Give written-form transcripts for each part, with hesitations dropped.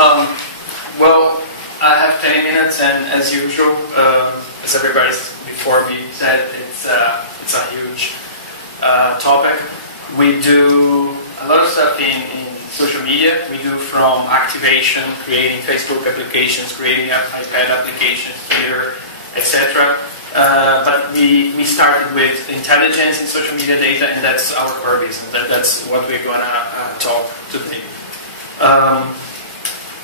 Well, I have 10 minutes, and as usual, as everybody before me said, it's a huge topic. We do a lot of stuff in social media. We do from activation, creating Facebook applications, creating iPad applications, Twitter, etc. But we started with intelligence in social media data, and that's our core business. That's what we're going to talk today.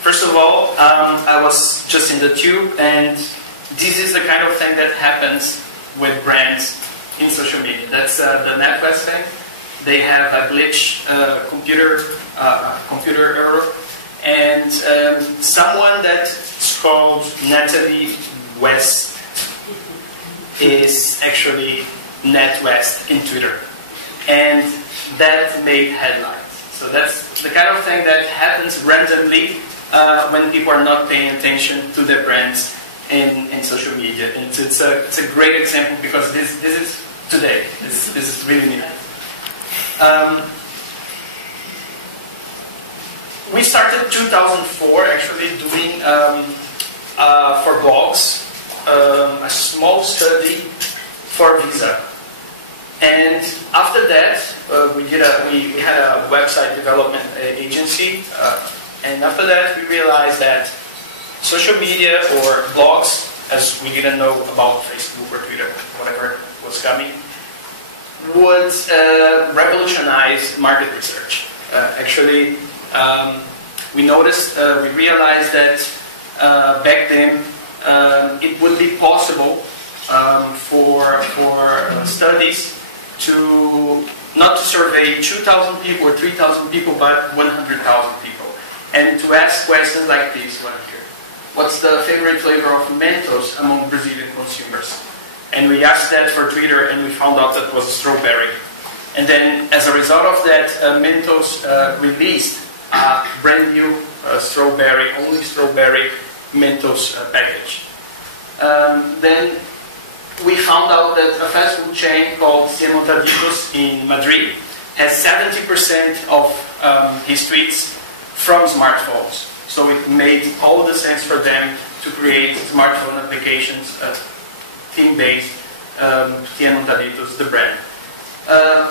First of all, I was just in the tube, and this is the kind of thing that happens with brands in social media. That's the NetWest thing. They have a glitch, computer error, and someone that's called Natalie West is actually NetWest in Twitter, and that made headlines. So that's the kind of thing that happens randomly when people are not paying attention to their brands in social media. And it's a great example because this is today. This is really neat. We started 2004 actually doing for blogs a small study for Visa, and after that we had a website development agency, and after that we realized that social media or blogs, as we didn't know about Facebook or Twitter, whatever was coming, would revolutionize market research. Actually, we realized that back then it would be possible for studies not to survey 2,000 people or 3,000 people, but 100,000 people, and to ask questions like this one here: what's the favorite flavor of Mentos among Brazilian consumers? And we asked that for Twitter, and we found out that was strawberry. And then, as a result of that, Mentos released a brand new only strawberry Mentos package. Then we found out that a fast food chain called Montaditos in Madrid has 70% of his tweets from smartphones. So it made all the sense for them to create smartphone applications, theme-based, Montaditos, the brand.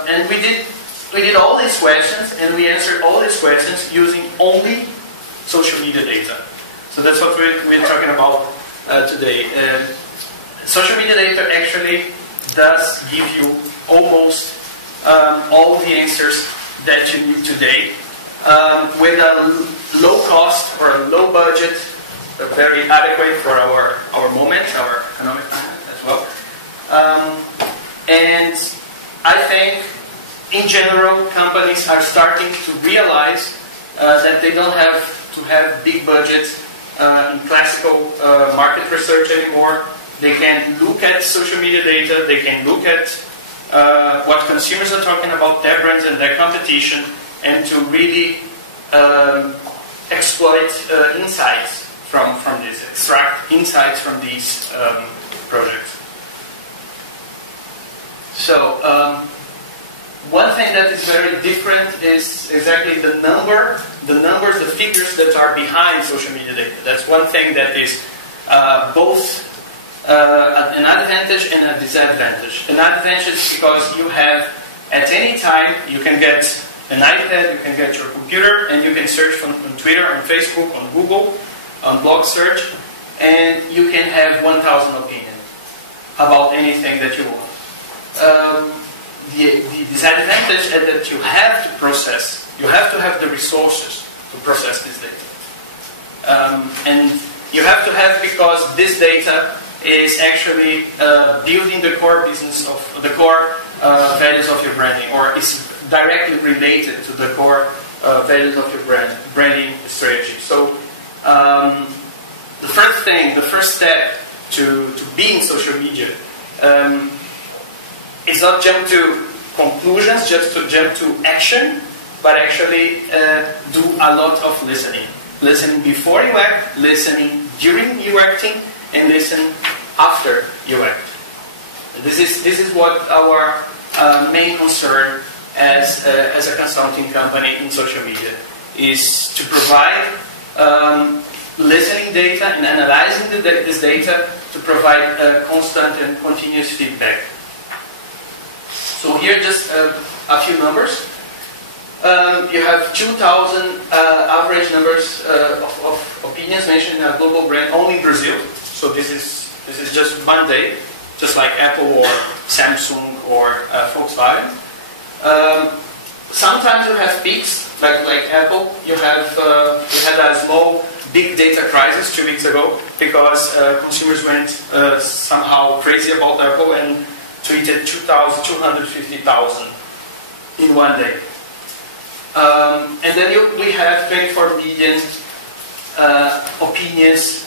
And we did all these questions, and we answered all these questions using only social media data. So that's what we're talking about today. Social media data actually does give you almost all the answers that you need today, with a low cost or a low budget, very adequate for our moment, our economic moment as well. And I think, in general, companies are starting to realize that they don't have to have big budgets in classical market research anymore. They can look at social media data, they can look at what consumers are talking about, their brands and their competition, and to really exploit insights from this, extract insights from these projects. So, one thing that is very different is exactly the numbers, the figures that are behind social media data. That's one thing that is both an advantage and a disadvantage. An advantage because you have, at any time, you can get an iPad, you can get your computer, and you can search on Twitter, on Facebook, on Google, on blog search, and you can have 1,000 opinions about anything that you want. The disadvantage is that you have to process, you have to have the resources to process this data. And you have to have, because this data is actually building the core business of the core values of your branding, or is directly related to the core values of your branding strategy. So the first step to be in social media is not jump to conclusions, just to jump to action, but actually do a lot of listening. Listening before you act, listening during you acting, and listen after you act. This is what our main concern as a consulting company in social media is, to provide listening data and analyzing this data to provide constant and continuous feedback. So here just a few numbers. You have 2,000 average numbers of opinions mentioned in a global brand only in Brazil. So this is just one day, just like Apple or Samsung or Volkswagen. Sometimes you have peaks, like Apple. You had a small big data crisis 2 weeks ago because consumers went somehow crazy about Apple and tweeted 250,000 in one day. And then we have 24 million opinions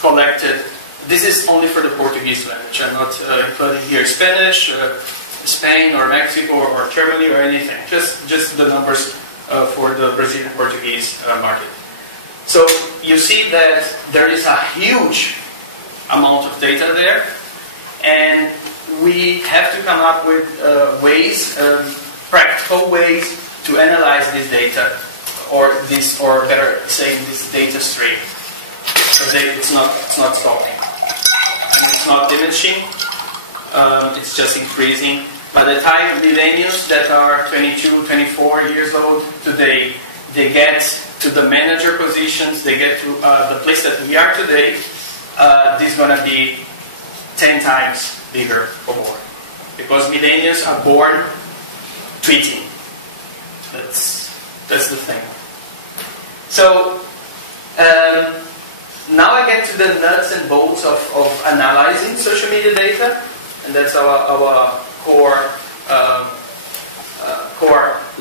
collected. This is only for the Portuguese language. I'm not including here Spanish, Spain or Mexico or Germany or anything. Just the numbers for the Brazilian Portuguese market. So you see that there is a huge amount of data there, and we have to come up with ways, practical ways to analyze this data, or better saying, this data stream. Because it's not stopping, and it's not diminishing. It's just increasing. By the time millennials that are 22, 24 years old today, they get to the manager positions, they get to the place that we are today, this is going to be 10 times bigger or more. Because millennials are born tweeting. That's the thing. So, now I get to the nuts and bolts of analyzing social media data, and that's our core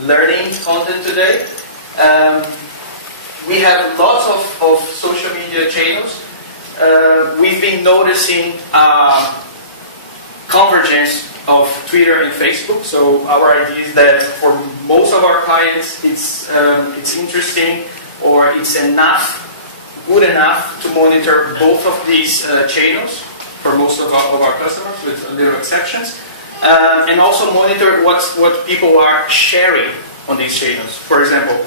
learning content today. We have lots of social media channels. We've been noticing convergence of Twitter and Facebook. So our idea is that for most of our clients, it's interesting, or it's good enough to monitor both of these channels for most of our customers, with little exceptions, and also monitor what people are sharing on these channels. For example,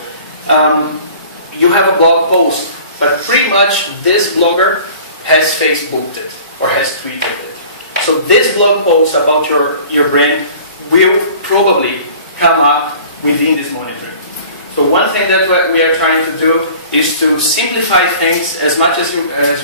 you have a blog post, but pretty much this blogger has Facebooked it or has tweeted it. So this blog post about your brand will probably come up within this monitoring. So one thing that we are trying to do is to simplify things as much as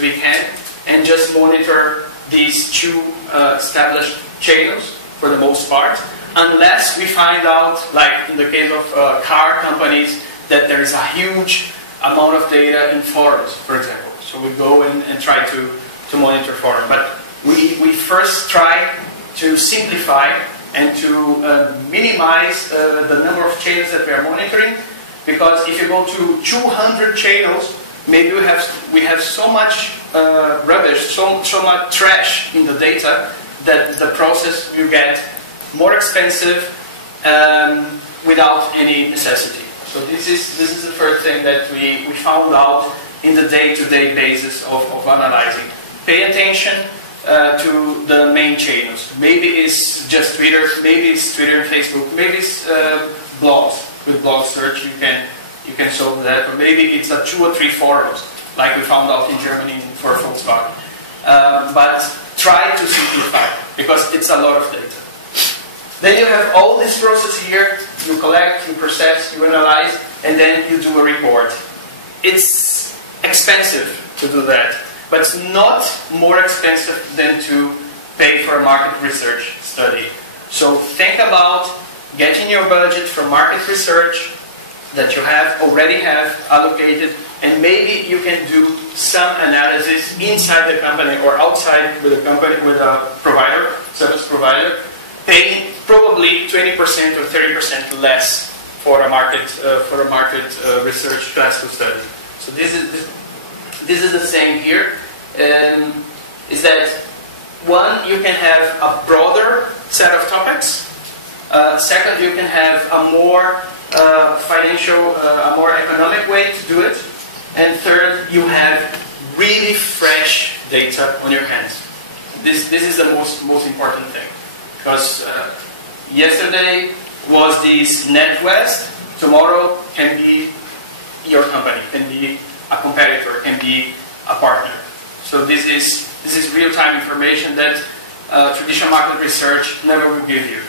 we can, and just monitor these two established channels for the most part, unless we find out, like in the case of car companies, that there is a huge amount of data in forums, for example. So we go and try to monitor forums. But we first try to simplify and to minimize the number of channels that we are monitoring, because if you go to 200 channels, maybe we have so much rubbish, so much trash in the data, that the process will get more expensive without any necessity. So this is the first thing that we found out in the day-to-day basis of analyzing. Pay attention to the main channels. Maybe it's just Twitter, maybe it's Twitter and Facebook, maybe it's blogs. With blog search you can solve that, or maybe it's 2 or 3 forums, like we found out in Germany for Volkswagen. But try to simplify, because it's a lot of data. Then you have all this process here. You collect, you process, you analyze, and then you do a report. It's expensive to do that, but it's not more expensive than to pay for a market research study. So think about getting your budget for market research that you already have allocated, and maybe you can do some analysis inside the company or outside with a company, with a provider, service provider, paying probably 20% or 30% less for a market research class to study. So this is the same here. Is that one, you can have a broader set of topics. Second, you can have a more financial, a more economic way to do it. And third, you have really fresh data on your hands. This is the most important thing. Because yesterday was this NetWest, tomorrow can be your company, can be a competitor, can be a partner. So this is real-time information that traditional market research never will give you.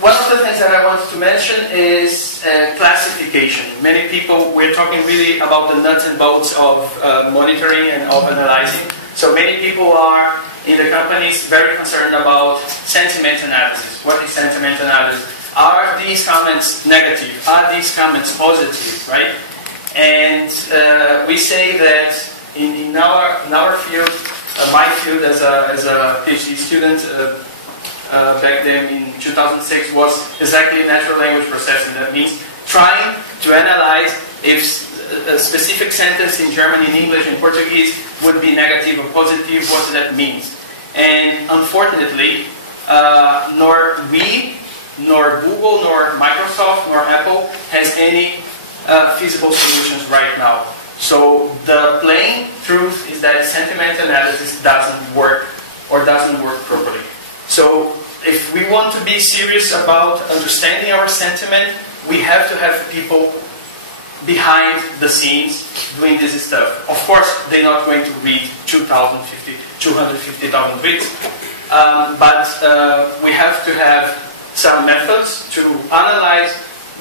One of the things that I wanted to mention is classification. Many people, we're talking really about the nuts and bolts of monitoring and of analyzing. So many people are in the companies very concerned about sentiment analysis. What is sentiment analysis? Are these comments negative? Are these comments positive, right? And we say that in our field, my field as a PhD student, back then in 2006 was exactly natural language processing. That means trying to analyze if a specific sentence in German, in English, in Portuguese would be negative or positive, what that means. And unfortunately, nor we, nor Google, nor Microsoft, nor Apple has any feasible solutions right now. So the plain truth is that sentiment analysis doesn't work or doesn't work properly. So if we want to be serious about understanding our sentiment, we have to have people behind the scenes doing this stuff. Of course, they're not going to read 250,000 tweets, but we have to have some methods to analyze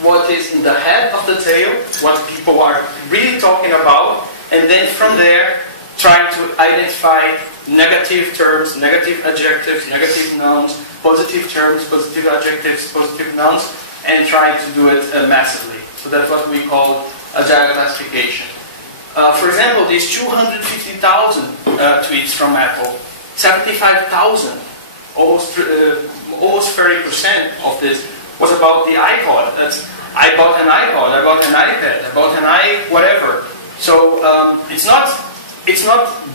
what is in the head of the tail, what people are really talking about, and then from there, trying to identify negative terms, negative adjectives, negative nouns, positive terms, positive adjectives, positive nouns, and try to do it massively. So that's what we call agile classification. For example, these 250,000 tweets from Apple, 75,000, almost 30% of this was about the iPod. That's I bought an iPod, I bought an iPad, I bought an whatever. So it's not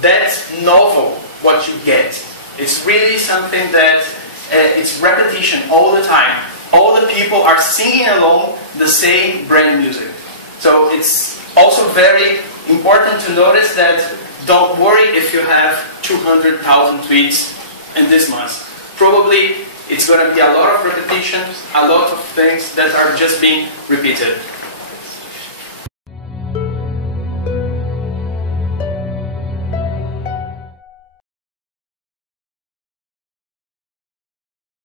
that novel what you get. It's really something that it's repetition all the time. All the people are singing along the same brand music. So it's also very important to notice that don't worry if you have 200,000 tweets in this month. Probably it's going to be a lot of repetitions, a lot of things that are just being repeated.